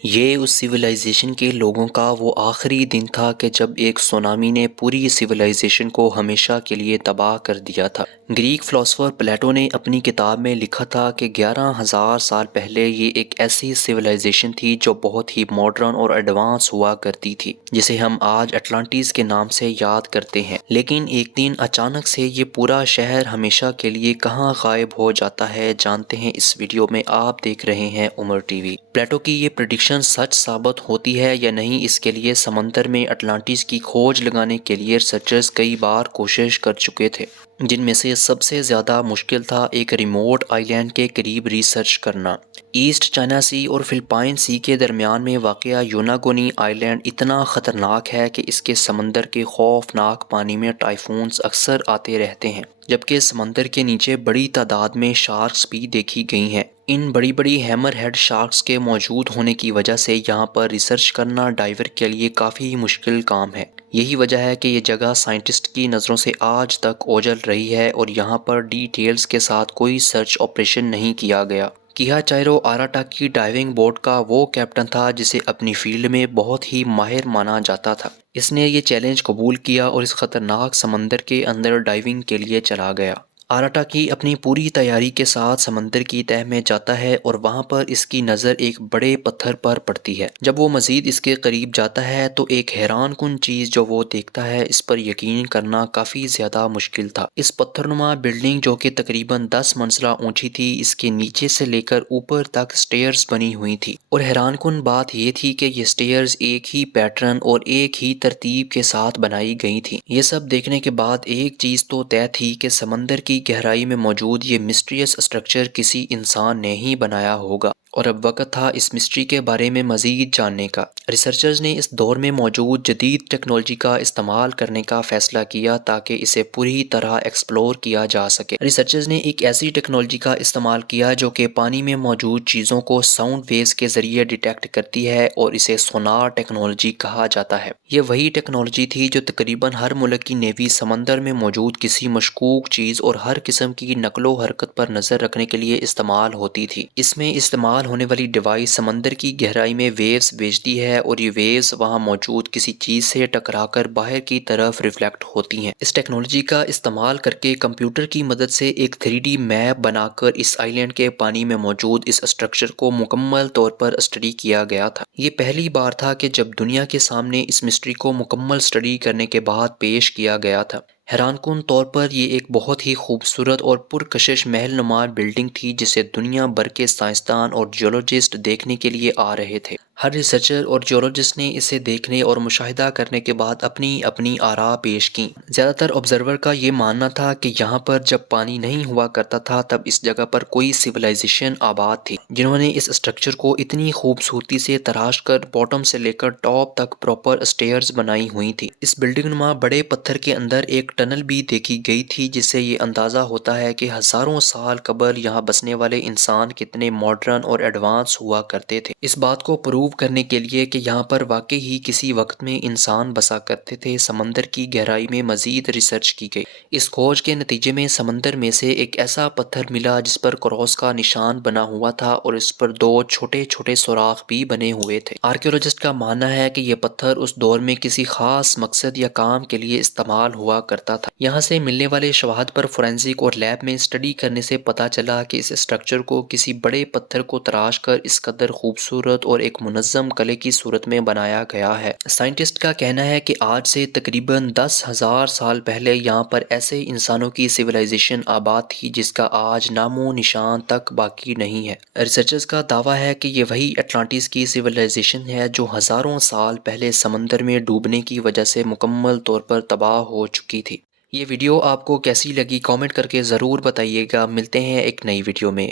یہ اس سویلائزیشن کے لوگوں کا وہ آخری دن تھا کہ جب ایک سونامی نے پوری سویلائزیشن کو ہمیشہ کے لیے تباہ کر دیا تھا۔ گریک فلاسفر پلیٹو نے اپنی کتاب میں لکھا تھا کہ 11,000 سال پہلے یہ ایک ایسی سویلائزیشن تھی جو بہت ہی ماڈرن اور ایڈوانس ہوا کرتی تھی، جسے ہم آج اٹلانٹس کے نام سے یاد کرتے ہیں۔ لیکن ایک دن اچانک سے یہ پورا شہر ہمیشہ کے لیے کہاں غائب ہو جاتا ہے، جانتے ہیں اس ویڈیو میں۔ آپ دیکھ رہے ہیں عمر ٹی وی۔ پلیٹو کی یہ پریڈکشن سچ ثابت ہوتی ہے یا نہیں، اس کے لیے سمندر میں اٹلانٹس کی کھوج لگانے کے لیے ریسرچرز کئی بار کوشش کر چکے تھے، جن میں سے سب سے زیادہ مشکل تھا ایک ریموٹ آئی لینڈ کے قریب ریسرچ کرنا۔ ایسٹ چائنا سی اور فلپائن سی کے درمیان میں واقع یوناگونی آئی لینڈ اتنا خطرناک ہے کہ اس کے سمندر کے خوفناک پانی میں ٹائفونز اکثر آتے رہتے ہیں، جبکہ سمندر کے نیچے بڑی تعداد میں شارکس بھی دیکھی گئی ہیں۔ ان بڑی بڑی ہیمر ہیڈ شارکس کے موجود ہونے کی وجہ سے یہاں پر ریسرچ کرنا ڈائیور کے لیے کافی مشکل کام ہے۔ یہی وجہ ہے کہ یہ جگہ سائنٹسٹ کی نظروں سے آج تک اوجھل رہی ہے اور یہاں پر ڈیٹیلز کے ساتھ کوئی سرچ آپریشن نہیں کیا گیا۔ کیہاچائرو آراٹاکی ڈائیونگ بوٹ کا وہ کیپٹن تھا جسے اپنی فیلڈ میں بہت ہی ماہر مانا جاتا تھا۔ اس نے یہ چیلنج قبول کیا اور اس خطرناک سمندر کے اندر ڈائیونگ کے لیے چلا گیا۔ آراٹاکی اپنی پوری تیاری کے ساتھ سمندر کی تہہ میں جاتا ہے اور وہاں پر اس کی نظر ایک بڑے پتھر پر پڑتی ہے۔ جب وہ مزید اس کے قریب جاتا ہے تو ایک حیران کن چیز جو وہ دیکھتا ہے، اس پر یقین کرنا کافی زیادہ مشکل تھا۔ اس پتھر نما بلڈنگ جو کہ تقریباً 10 منزلہ اونچی تھی، اس کے نیچے سے لے کر اوپر تک سٹیئرز بنی ہوئی تھی، اور حیران کن بات یہ تھی کہ یہ سٹیئرز ایک ہی پیٹرن اور ایک ہی ترتیب کے ساتھ بنائی گئی تھیں۔ یہ سب دیکھنے کے بعد ایک چیز تو طے تھی کہ سمندر کی گہرائی میں موجود یہ مسٹریس اسٹرکچر کسی انسان نے ہی بنایا ہوگا، اور اب وقت تھا اس مسٹری کے بارے میں مزید جاننے کا۔ ریسرچرز نے اس دور میں موجود جدید ٹیکنالوجی کا استعمال کرنے کا فیصلہ کیا تاکہ اسے پوری طرح ایکسپلور کیا جا سکے۔ ریسرچرز نے ایک ایسی ٹیکنالوجی کا استعمال کیا جو کہ پانی میں موجود چیزوں کو ساؤنڈ ویوز کے ذریعے ڈیٹیکٹ کرتی ہے، اور اسے سونار ٹیکنالوجی کہا جاتا ہے۔ یہ وہی ٹیکنالوجی تھی جو تقریباً ہر ملک کی نیوی سمندر میں موجود کسی مشکوک چیز اور ہر قسم کی نقل و حرکت پر نظر رکھنے کے لیے استعمال ہوتی تھی۔ اس میں استعمال ہونے والی ڈیوائس سمندر کی گہرائی میں ویوز بھیجتی ہے، اور یہ ویوز وہاں موجود کسی چیز سے ٹکرا کر باہر کی طرف ریفلیکٹ ہوتی ہیں۔ اس ٹیکنالوجی کا استعمال کر کے کمپیوٹر کی مدد سے ایک 3D میپ بنا کر اس آئی لینڈ کے پانی میں موجود اس اسٹرکچر کو مکمل طور پر اسٹڈی کیا گیا تھا۔ یہ پہلی بار تھا کہ جب دنیا کے سامنے اس مسٹری کو مکمل اسٹڈی کرنے کے بعد پیش کیا گیا تھا۔ حیران کن طور پر یہ ایک بہت ہی خوبصورت اور پرکشش محل نما بلڈنگ تھی جسے دنیا بھر کے سائنسدان اور جیولوجسٹ دیکھنے کے لیے آ رہے تھے۔ ہر ریسرچر اور جیولوجسٹ نے اسے دیکھنے اور مشاہدہ کرنے کے بعد اپنی اپنی آراء پیش کیں۔ زیادہ تر آبزرور کا یہ ماننا تھا کہ یہاں پر جب پانی نہیں ہوا کرتا تھا تب اس جگہ پر کوئی سویلائزیشن آباد تھی، جنہوں نے اس اسٹرکچر کو اتنی خوبصورتی سے تراش کر باٹم سے لے کر ٹاپ تک پراپر اسٹیئرز بنائی ہوئی تھی۔ اس بلڈنگ نما بڑے پتھر کے اندر ایک ٹنل بھی دیکھی گئی تھی جس سے یہ اندازہ ہوتا ہے کہ ہزاروں سال قبل یہاں بسنے والے انسان کتنے ماڈرن اور ایڈوانس ہوا کرتے تھے۔ اس بات کو پروو کرنے کے لیے کہ یہاں پر واقعی ہی کسی وقت میں انسان بسا کرتے تھے، سمندر کی گہرائی میں مزید ریسرچ کی گئی۔ اس کھوج کے نتیجے میں سمندر میں سے ایک ایسا پتھر ملا جس پر کراس کا نشان بنا ہوا تھا اور اس پر 2 چھوٹے چھوٹے سوراخ بھی بنے ہوئے تھے۔ آرکیولوجسٹ کا ماننا ہے کہ یہ پتھر اس دور میں کسی خاص مقصد یا کام کے لیے استعمال ہوا کرتا تھا۔ یہاں سے ملنے والے شواہد پر فورینزک اور لیب میں اسٹڈی کرنے سے پتہ چلا کہ اس اسٹرکچر کو کسی بڑے پتھر کو تراش کر اس قدر خوبصورت اور ایک منظم قلعے کی صورت میں بنایا گیا ہے۔ سائنٹسٹ کا کہنا ہے کہ آج سے تقریباً 10,000 سال پہلے یہاں پر ایسے انسانوں کی سویلائزیشن آباد تھی جس کا آج نام و نشان تک باقی نہیں ہے۔ ریسرچرز کا دعویٰ ہے کہ یہ وہی اٹلانٹس کی سویلائزیشن ہے جو ہزاروں سال پہلے سمندر میں ڈوبنے کی وجہ سے مکمل طور پر تباہ ہو چکی تھی۔ یہ ویڈیو آپ کو کیسی لگی کامنٹ کر کے ضرور بتائیے گا۔ ملتے ہیں ایک نئی ویڈیو میں۔